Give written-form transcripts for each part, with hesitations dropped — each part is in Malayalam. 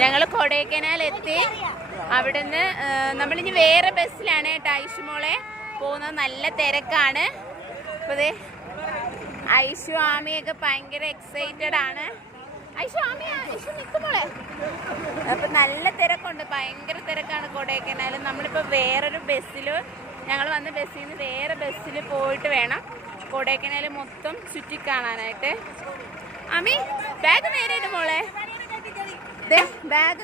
ഞങ്ങൾ കൊടൈക്കനാൽ എത്തി. അവിടുന്ന് നമ്മളിനി വേറെ ബസ്സിലാണ് ഐഷു മോളെ പോകുന്നത്. നല്ല തിരക്കാണ്. അപ്പോൾ ഐഷു ആമിയൊക്കെ ഭയങ്കര എക്സൈറ്റഡ് ആണ്. ഐഷു ആമി ഐഷു നിൽക്കുമ്പോളെ അപ്പം നല്ല തിരക്കുണ്ട്, ഭയങ്കര തിരക്കാണ് കൊടൈക്കനാൽ. നമ്മളിപ്പോൾ വേറൊരു ബസ്സിൽ ഞങ്ങൾ വന്ന ബസ്സിൽ നിന്ന് വേറെ ബസ്സിൽ പോയിട്ട് വേണം കൊടൈക്കനാൽ മൊത്തം ചുറ്റിക്കാണാനായിട്ട്. ആമി ബാഗ് നേരെ ഇടും മോളെ, ബാഗ്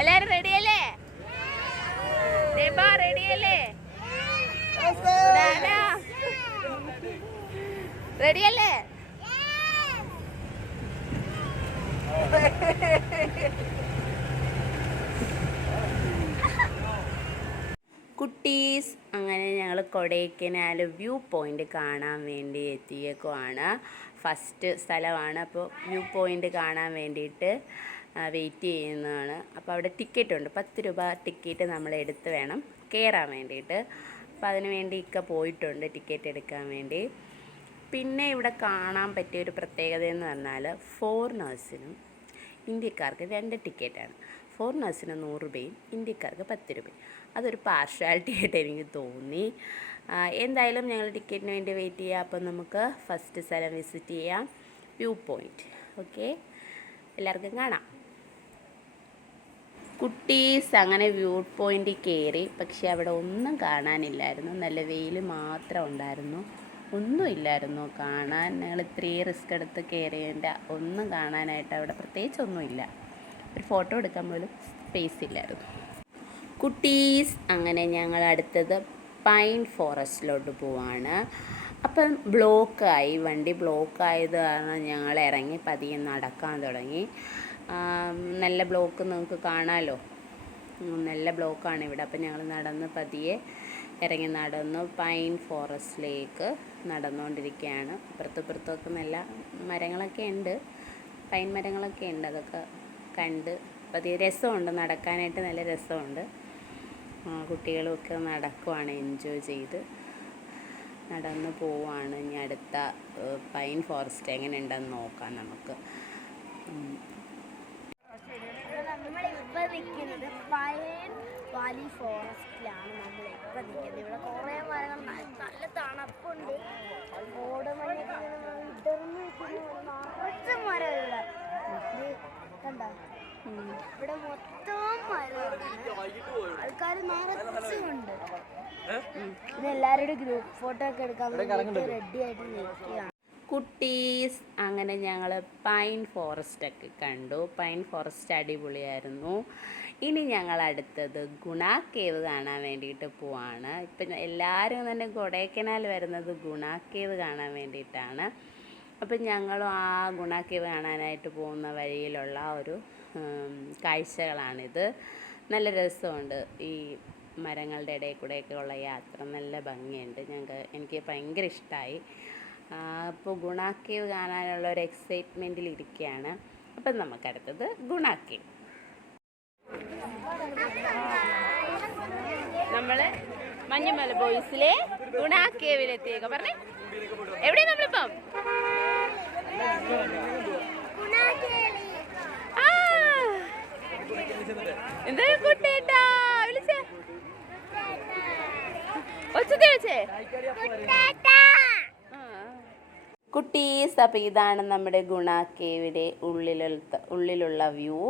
എല്ലാരും റെഡിയല്ലേ? റെഡിയല്ലേ? റെഡിയല്ലേ? കുട്ടീസ്, അങ്ങനെ ഞങ്ങൾ കൊടൈക്കനാൽ വ്യൂ പോയിൻ്റ് കാണാൻ വേണ്ടി എത്തിയേക്കുവാണ്. ഫസ്റ്റ് സ്ഥലമാണ്. അപ്പോൾ വ്യൂ പോയിൻ്റ് കാണാൻ വേണ്ടിയിട്ട് വെയിറ്റ് ചെയ്യുന്നതാണ്. അപ്പോൾ അവിടെ ടിക്കറ്റ് ഉണ്ട്, 10 രൂപ ടിക്കറ്റ് നമ്മൾ എടുത്ത് വേണം കയറാൻ വേണ്ടിയിട്ട്. അപ്പോൾ അതിന് വേണ്ടി പോയിട്ടുണ്ട് ടിക്കറ്റ് എടുക്കാൻ വേണ്ടി. പിന്നെ ഇവിടെ കാണാൻ പറ്റിയൊരു പ്രത്യേകത എന്ന് പറഞ്ഞാൽ ഫോറിനേഴ്സിനും ഇന്ത്യക്കാർക്ക് 2 ടിക്കറ്റാണ്. ഫോറിനേഴ്സിന് 100 രൂപയും ഇന്ത്യക്കാർക്ക് 10 രൂപയും. അതൊരു പാർഷ്യാലിറ്റി ആയിട്ട് എനിക്ക് തോന്നി. എന്തായാലും ഞങ്ങൾ ടിക്കറ്റിന് വേണ്ടി വെയിറ്റ് ചെയ്യുക. അപ്പം നമുക്ക് ഫസ്റ്റ് സ്ഥലം വിസിറ്റ് ചെയ്യാം, വ്യൂ പോയിൻറ്റ്. ഓക്കെ, എല്ലാവർക്കും കാണാം. കുട്ടീസ്, അങ്ങനെ വ്യൂ പോയിൻറ്റിൽ കയറി. പക്ഷേ അവിടെ ഒന്നും കാണാനില്ലായിരുന്നു, നല്ല വെയിൽ മാത്രം ഉണ്ടായിരുന്നു, ഒന്നുമില്ലായിരുന്നു കാണാൻ. ഞങ്ങൾ ഇത്രയും റിസ്ക് എടുത്ത് കയറിയതിൻ്റെ ഒന്നും കാണാനായിട്ട് അവിടെ പ്രത്യേകിച്ചൊന്നുമില്ല. ഒരു ഫോട്ടോ എടുക്കാൻ പോലും സ്പേസ് ഇല്ലായിരുന്നു. കുട്ടീസ്, അങ്ങനെ ഞങ്ങൾ അടുത്തത് പൈൻ ഫോറസ്റ്റിലോട്ട് പോവാണ്. അപ്പം ബ്ലോക്കായി, വണ്ടി ബ്ലോക്കായത് കാരണം ഞങ്ങൾ ഇറങ്ങി പതിയെ നടക്കാൻ തുടങ്ങി. നല്ല ബ്ലോക്ക് നിങ്ങൾക്ക് കാണാമല്ലോ, നല്ല ബ്ലോക്കാണ് ഇവിടെ. അപ്പം ഞങ്ങൾ നടന്ന് പതിയെ ഇറങ്ങി നടന്നു പൈൻ ഫോറസ്റ്റിലേക്ക് നടന്നുകൊണ്ടിരിക്കുകയാണ്. ഇപ്പുറത്തൊക്കെ നല്ല മരങ്ങളൊക്കെ ഉണ്ട്, പൈൻ മരങ്ങളൊക്കെ ഉണ്ട്. അതൊക്കെ കണ്ട് പതിയെ രസമുണ്ട്, നടക്കാനായിട്ട് നല്ല രസമുണ്ട്. കുട്ടികളൊക്കെ നടക്കുവാണ്, എൻജോയ് ചെയ്ത് നടന്നു പോവാണ്. ഇനി അടുത്ത പൈൻ ഫോറസ്റ്റ് എങ്ങനെ ഉണ്ടെന്ന് നോക്കാം നമുക്ക്. നമ്മളിപ്പോൾ നിൽക്കുന്നത് പൈൻ വാലി ഫോറസ്റ്റിലാണ്. നമ്മളിപ്പോൾ നിൽക്കുന്നത് ഇവിടെ കുറേ മരങ്ങൾ, നല്ല തണുപ്പുണ്ട്. ഓടുമഞ്ഞൊക്കെ ഇടർന്ന് നിൽക്കുന്ന നിറച്ച് മരം ഇവിടെ കണ്ട. ഇവിടെ മൊത്തം ആൾക്കാർ നിറച്ചുണ്ട്. പിന്നെ എല്ലാവരുടെ ഗ്രൂപ്പ് ഫോട്ടോ ഒക്കെ എടുക്കാൻ വേണ്ടി റെഡി ആയിട്ട് നിൽക്കുകയാണ്. കുട്ടീസ്, അങ്ങനെ ഞങ്ങൾ പൈൻ ഫോറസ്റ്റൊക്കെ കണ്ടു. പൈൻ ഫോറസ്റ്റ് അടിപൊളിയായിരുന്നു. ഇനി ഞങ്ങൾ അടുത്തത് ഗുണ കേവ് കാണാൻ വേണ്ടിയിട്ട് പോവാണ്. ഇപ്പം എല്ലാവരും തന്നെ കൊടൈക്കനാൽ വരുന്നത് ഗുണ കേവ് കാണാൻ വേണ്ടിയിട്ടാണ്. അപ്പം ഞങ്ങളും ആ ഗുണ കേവ് കാണാനായിട്ട് പോകുന്ന വഴിയിലുള്ള ഒരു കാഴ്ചകളാണിത്. നല്ല രസമുണ്ട്. ഈ മരങ്ങളുടെ ഇടയിൽ കൂടെയൊക്കെ ഉള്ള യാത്ര നല്ല ഭംഗിയുണ്ട്. എനിക്ക് ഭയങ്കര ഇഷ്ടമായി. അപ്പോൾ ഗുണ കേവ് കാണാനുള്ള ഒരു എക്സൈറ്റ്മെൻറ്റിൽ ഇരിക്കുകയാണ്. അപ്പം നമുക്കടുത്തത് ഗുണ കേവ്. നമ്മൾ മഞ്ഞുമല ബോയ്സിലെ ഗുണ കേവിലെത്തിയേക്കാം. പറഞ്ഞേ, എവിടെയാണ് നമ്മളിപ്പം? എന്താ കുട്ടേട്ടാ വിളിച്ചേ? ഒച്ചത്തെ വിളിച്ചേ കുട്ടീസ്. അപ്പം ഇതാണ് നമ്മുടെ ഗുണ കേവിൻ്റെ ഉള്ളിലുള്ള വ്യൂ.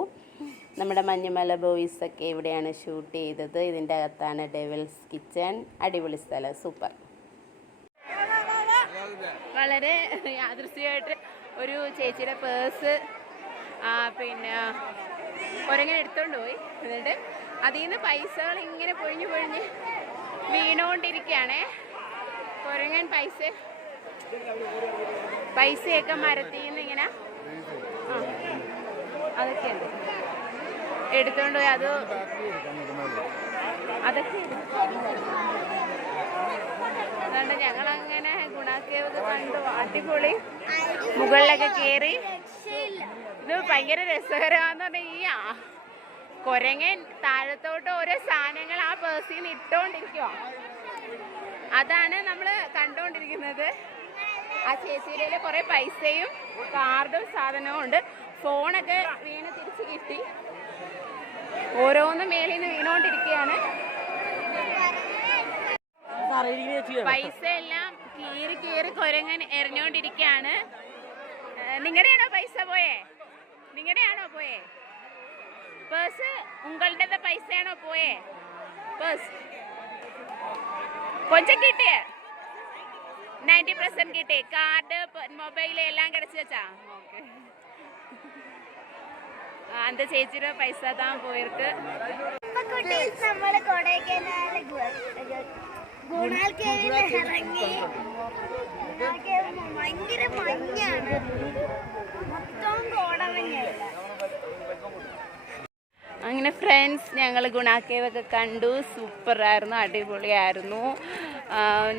നമ്മുടെ മഞ്ഞുമല ബോയ്സൊക്കെ ഇവിടെയാണ് ഷൂട്ട് ചെയ്തത്. ഇതിൻ്റെ അകത്താണ് ഡെവിൾസ് കിച്ചൺ. അടിപൊളി സ്ഥലം, സൂപ്പർ. വളരെ യാദൃശ്ചികമായിട്ട് ഒരു ചേച്ചിയുടെ പേഴ്സ് പിന്നെ കുരങ്ങനെ എടുത്തോണ്ട് പോയി. എന്നിട്ട് അതിൽ നിന്ന് പൈസകൾ ഇങ്ങനെ പൊഴിഞ്ഞ് വീണുകൊണ്ടിരിക്കുകയാണേ. കുരങ്ങൻ പൈസയൊക്കെ മരത്തിൽ നിന്ന് ഇങ്ങനെ അതൊക്കെയുണ്ട് എടുത്തോണ്ട് പോയി. അതൊക്കെ അതുകൊണ്ട് ഞങ്ങളങ്ങനെ ഗുണ കേവ് കണ്ടു, അടിപൊളി. മുകളിലൊക്കെ കയറി. ഇത് ഭയങ്കര രസകരമാണെന്ന് പറഞ്ഞാൽ കുരങ്ങൻ താഴത്തോട്ട് ഓരോ സാധനങ്ങൾ ആ പേഴ്സിൽ നിന്ന് ഇട്ടോണ്ടിരിക്കുക. അതാണ് നമ്മൾ കണ്ടുകൊണ്ടിരിക്കുന്നത്. ആ ചേച്ചിയുടെ കുറെ പൈസയും കാർഡും സാധനവും ഉണ്ട്. ഫോണൊക്കെ വീണ് തിരിച്ച് കിട്ടി. ഓരോന്ന് മേളിൽ നിന്ന് വീണോണ്ടിരിക്കുകയാണ്. പൈസ എല്ലാം കീറി കീറി കുരങ്ങൻ എറിഞ്ഞോണ്ടിരിക്കുകയാണ്. നിങ്ങളുടെയാണോ പൈസ പോയേ? നിങ്ങളുടെയാണോ പോയേ പേഴ്സ്? ഉങ്ങളുടെ പൈസയാണോ പോയേ പേഴ്സ്? കൊഞ്ചം കിട്ടിയേ? 90% കിട്ടി. കാർഡ് മൊബൈൽ എല്ലാം കിടച്ചു വെച്ചാ? ഓക്കെ. அந்த ചേച്ചിയുടെ പൈസ താൻ പോയിருக்கு. നമ്മള് കൊടൈക്കനാൽ ഗുണാൽ കേവിൽ ഇറങ്ങി. ഭയങ്കര മഞ്ഞാണ്, മൊത്തം കോടമഞ്ഞല്ല. അങ്ങനെ ഫ്രണ്ട്സ്, ഞങ്ങൾ ഗുണാ കേവ് ഒക്കെ കണ്ടു. സൂപ്പറായിരുന്നു, അടിപൊളിയായിരുന്നു.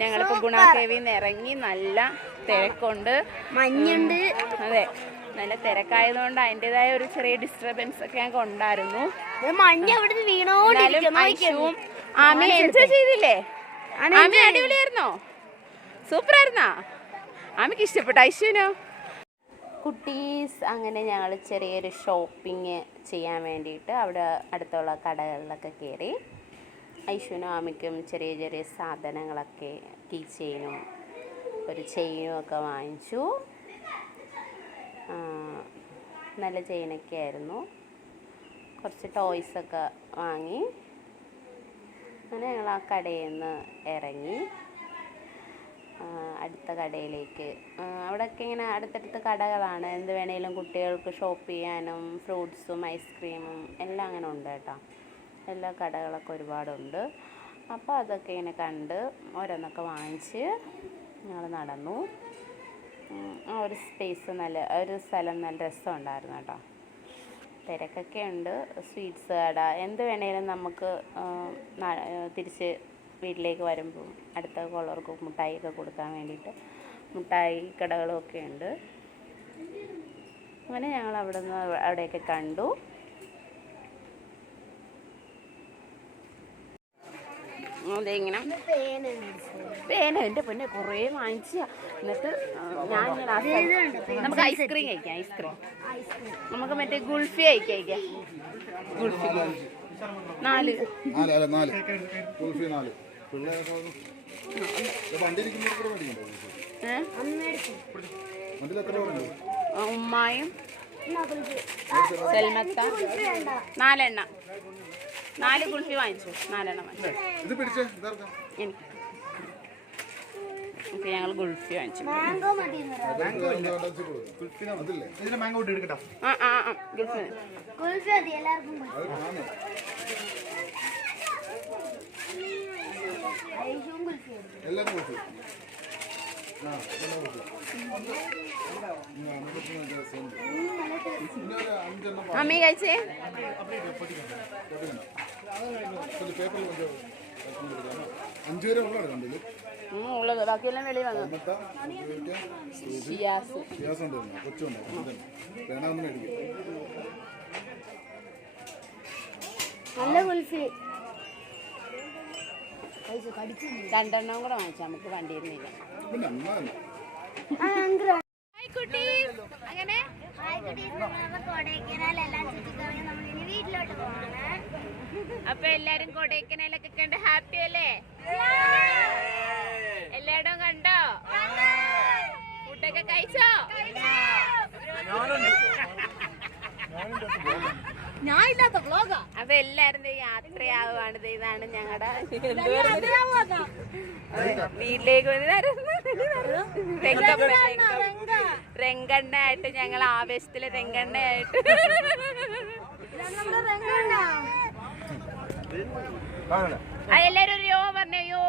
ഞങ്ങളിപ്പോൾ ഗുണാ കേവിൽ നിന്ന് ഇറങ്ങി. നല്ല തിരക്കുണ്ട്, മഞ്ഞുണ്ട്. അതെ, നല്ല തിരക്കായതുകൊണ്ട് അതിൻ്റെതായ ഒരു ചെറിയ ഡിസ്റ്റർബൻസ് ഒക്കെ ഞങ്ങൾക്ക് ഉണ്ടായിരുന്നു. മഞ്ഞ് അവിടെ വീണോണ്ടിരിക്കും. ആമി എൻജോയ് ചെയ്തില്ലേ? ആമി അടിപൊളിയായിരുന്നോ? സൂപ്പറായിരുന്നോ? ആമിക്ക് ഇഷ്ടപ്പെട്ടു? ഐശ്വനോ? കുട്ടീസ്, അങ്ങനെ ഞങ്ങൾ ചെറിയൊരു ഷോപ്പിംഗ് ചെയ്യാൻ വേണ്ടിയിട്ട് അവിടെ അടുത്തുള്ള കടകളിലൊക്കെ കയറി. ഐശ്വനും ആമിക്കും ചെറിയ ചെറിയ സാധനങ്ങളൊക്കെ, കീ ചെയിനും ഒരു ചെയിനും ഒക്കെ വാങ്ങിച്ചു. നല്ല ചെയിനൊക്കെ ആയിരുന്നു. കുറച്ച് ടോയ്സൊക്കെ വാങ്ങി. അങ്ങനെ ഞങ്ങൾ ആ കടയിൽ നിന്ന് ഇറങ്ങി അടുത്ത കടയിലേക്ക്. അവിടെയൊക്കെ ഇങ്ങനെ അടുത്തടുത്ത് കടകളാണ്. എന്ത് വേണേലും കുട്ടികൾക്ക് ഷോപ്പ് ചെയ്യാനും ഫ്രൂട്ട്സും ഐസ്ക്രീമും എല്ലാം അങ്ങനെ ഉണ്ട് കേട്ടോ. എല്ലാ കടകളൊക്കെ ഒരുപാടുണ്ട്. അപ്പോൾ അതൊക്കെ ഇങ്ങനെ കണ്ട് ഓരോന്നൊക്കെ വാങ്ങിച്ച് ഞങ്ങൾ നടന്നു. ആ ഒരു സ്പേസ് ഒരു സ്ഥലം നല്ല രസമുണ്ടായിരുന്നു കേട്ടോ. തിരക്കൊക്കെ ഉണ്ട്. സ്വീറ്റ്സ് കട, എന്ത് വേണേലും നമുക്ക് തിരിച്ച് വീട്ടിലേക്ക് വരുമ്പോൾ അടുത്തൊക്കെ ഉള്ളവർക്ക് മിഠായിയൊക്കെ കൊടുക്കാൻ വേണ്ടിയിട്ട് മിഠായി കടകളൊക്കെ ഉണ്ട്. അങ്ങനെ ഞങ്ങൾ അവിടെയൊക്കെ കണ്ടു. അതെങ്ങനെ പേന, എൻ്റെ പൊന്നെ കുറേ വാങ്ങിച്ച. എന്നിട്ട് നമുക്ക് ഐസ്ക്രീം കഴിക്കാം. നമുക്ക് മറ്റേ ഗുൾഫി കഴിക്കാം. ഗുൾഫി 4 ഉമ്മായും സെൽമത്ത 4 എണ്ണ 4 ഗുൾഫി വാങ്ങിച്ചു. 4 എണ്ണം വാങ്ങിച്ചു. എനിക്ക് ഓക്കെ, ഞങ്ങൾ ഗുൾഫി വാങ്ങിച്ചു. ഗുൾഫി അമ്മി കഴിച്ചേ? ഉള്ളത് ബാക്കിയെല്ലാം വെളി വന്നു. നല്ല ഗുൾഫി 2 എണ്ണം കൂടെ വാങ്ങിച്ചാൽ നമുക്ക് വണ്ടിയിരുന്നില്ല. അങ്ങനെ അപ്പൊ എല്ലാരും കൊടൈക്കനാലൊക്കെ കണ്ട് ഹാപ്പി അല്ലേ? എല്ലായിടവും കണ്ടോ? ഫുഡൊക്കെ കഴിച്ചോ? അപ്പൊ എല്ലാരും യാത്രയാവുകയാണ്. ഇതാണ് ഞങ്ങളുടെ വീട്ടിലേക്ക് രംഗണ്ണയായിട്ട് ഞങ്ങൾ ആവേശത്തില് രംഗണ്ണയായിട്ട് എല്ലാരും ഒരു യോ പറഞ്ഞോ.